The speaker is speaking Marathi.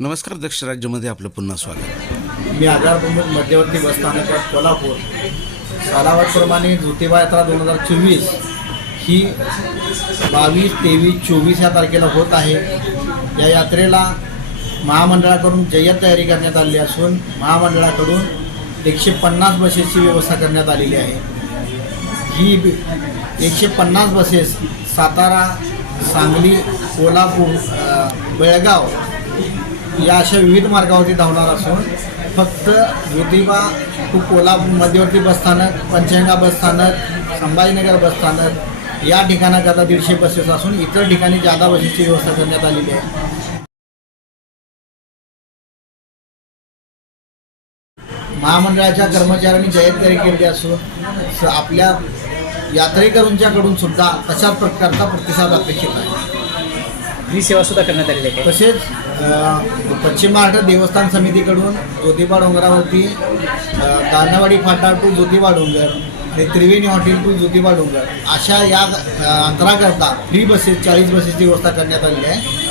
नमस्कार दक्ष राज्यामध्ये आपलं पुन्हा स्वागत. मी आधार प्रमुख मध्यवर्ती बस स्थानकात कोल्हापूर. सालावतप्रमाणे ज्योतिबा यात्रा दोन हजार चोवीस ही बावीस तेवीस चोवीस या तारखेला होत आहे. या यात्रेला महामंडळाकडून जय्यत तयारी करण्यात आली असून महामंडळाकडून एकशे पन्नास बसेसची व्यवस्था करण्यात आलेली आहे. ही एकशे पन्नास बसेस सातारा सांगली कोल्हापूर बेळगाव या अशा विविध मार्गावरती धावणार असून फक्त ज्योतिबा टू कोल्हापूर मध्यवर्ती बसस्थानक पंचगंगा बसस्थानक संभाजीनगर बसस्थानक या ठिकाणाकरता दीडशे बसेस असून इतर ठिकाणी जादा बसेसची व्यवस्था करण्यात आलेली आहे. महामंडळाच्या कर्मचाऱ्यांनी जयंतकारी केली असून आपल्या यात्रेकरूंच्याकडून सुद्धा तशाच प्रकारचा प्रतिसाद अपेक्षित आहे. ही सेवा सुद्धा करण्यात आलेली आहे. तसेच पश्चिम महाराष्ट्र देवस्थान समितीकडून ज्योतिबा डोंगरावरती दानवाडी फाटा टू ज्योतिबा डोंगर आणि त्रिवेणी हॉटेल टू ज्योतिबा डोंगर अशा या अंतराकरता फ्री बसेस चाळीस बसेसची व्यवस्था करण्यात आलेली आहे.